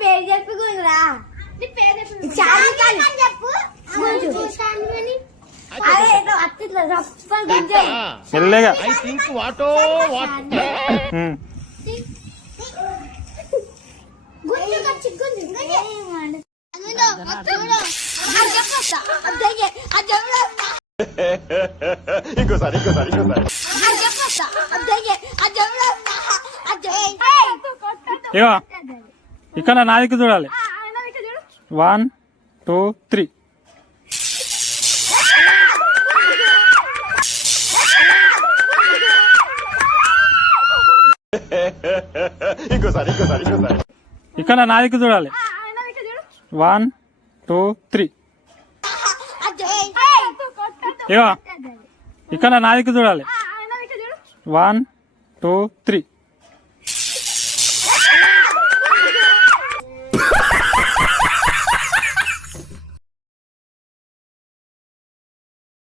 పేరు చెప్పి గుంజురా మెల్లగా ఇంకోసారి ఇగో ఇక్కడ నా దిక్కు చూడాలి 1 2 3 ఇంకోసారి ఇక్కడ నా దిక్కు చూడాలి 1 2 3 ఇగో ఇక్కడ నా దిక్కు చూడాలి 1 2 3